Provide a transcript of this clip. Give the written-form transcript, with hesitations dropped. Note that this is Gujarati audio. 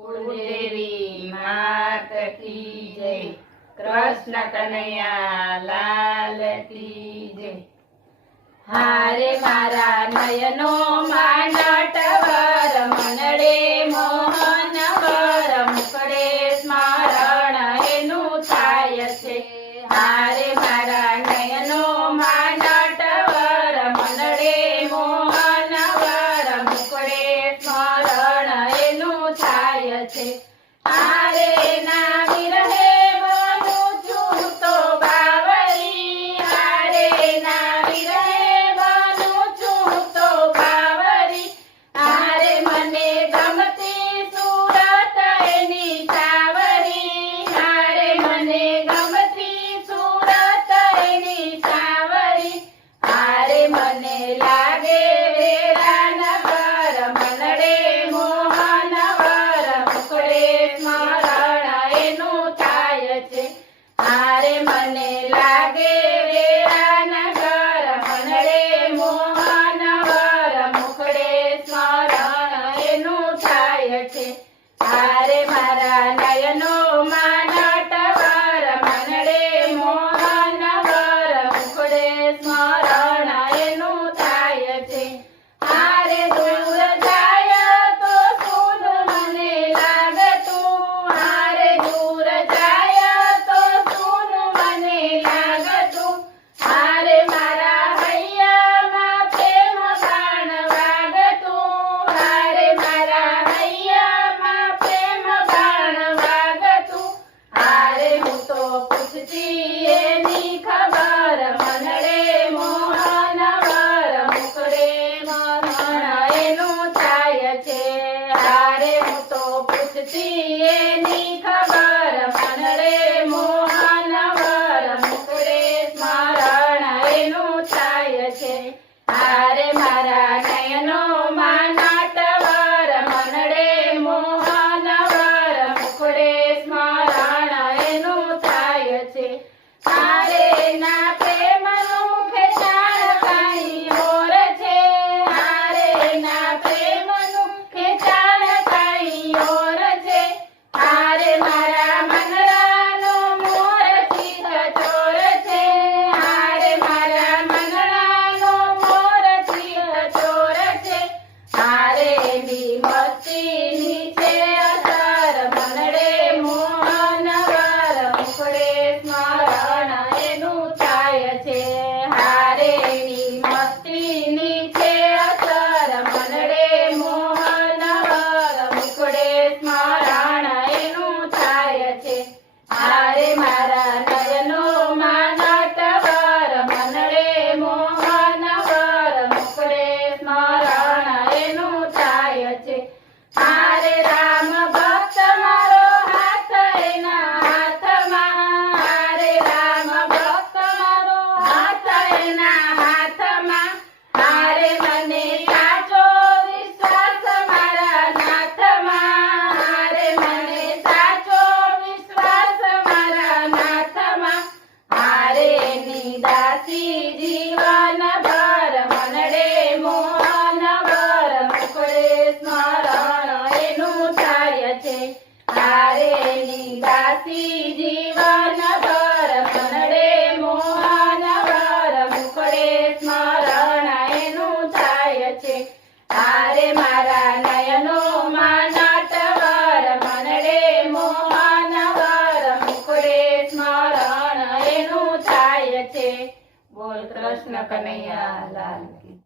કુળદેવી માત કી જય, કૃષ્ણ કનૈયા લાલ કી જય। હારે મારા નયનો માં નટવર, મનડે મોહન વર, મુખડે સ્મરણ એનું થાય છે। હારે મારા નયનો માં નટવર, મનડે મોહન વર, મુખડે સ્મરણ એનું થાય છે। હારે ના વિરહે બનું છું તો બાવરી, હારે ના વિરહે બનું છું તો બાવરી, હારે મને ગમતી સુરત એની સાવરી, હારે મને ગમતી સુરત એની સાવરી, હારે મને લાગે વેરાનગર, મનડે મોહન વર, મુખડે સ્મરણ એનું થાય છે। હારે મને લાગે વેરાનગર, મનડે મોહન વર, મુખડે સ્મરણ એનું થાય છે। હારે મારા નયનો માં નટવર, મનડે મોહન વર, મુખડે સ્મરણ એનું થાય છે। હારે દૂર જાય તો સુન મને લાગતું, હારે દૂર જાય તો સુન મને લાગતું, હારે મારા હૈયામાં પ્રેમ બાણ વાગતું, હારે મારા હૈયામાં પ્રેમ બાણ વાગતું, હારે હું તો પૂછતી એની ખબર, મનડે મોહન વર, મુખડે સ્મરણ એનું થાય છે। હારે હું તો પૂછતી એની ખબર, મનડે મોહન વર, મુખડે સ્મરણ એનું થાય છે। હારે મારા નયનો માં નટવર, મનડે મોહન વર, મુખડે સ્મરણ એનું થાય છે। હારે ના પ્રેમનું મુખે જાણકારી ઓર છે, હારે ના પ્રેમનું મુખે જાણકારી ઓર છે, હારે મારા મનડાનો મોર ચિત ચોર છે, હારે મારા મનડાનો મોર ચિત ચોર છે, હારે એની મસ્તીની છે અસર, મનડે મોહન વર, મુખડે સ્મરણ એનું થાય છે। હારે એની મસ્તીની છે અસર, મનડે મોહન વર, મુખડે સ્મરણ એનું થાય છે। હારે મારા નયનો માં નટવર, મનડે મોહન વર, મુખડે સ્મરણ એનું થાય છે। હારે રામ ભક્ત મારો હાથ એના હાથમાં, હારે રામ ભક્ત મારો હાથ એના હાથમાં, હારે મને સાચો વિશ્વાસ મારા નાથમાં, હારે મને સાચો વિશ્વાસ મારા નાથમાં, હારે એની દાસી જીવન ભર, મનડે મોહન વર, મુખડે સ્મરણ એનું થાય છે। હારે એની દાસી જીવન ભર, મનડે મોહન વર, મુખડે સ્મરણ એનું થાય છે। હારે મારા નયનો માં નટવર, મનડે મોહન વર, મુખડે સ્મરણ એનું થાય છે। બોલ કૃષ્ણ કનૈયા લાલ કી।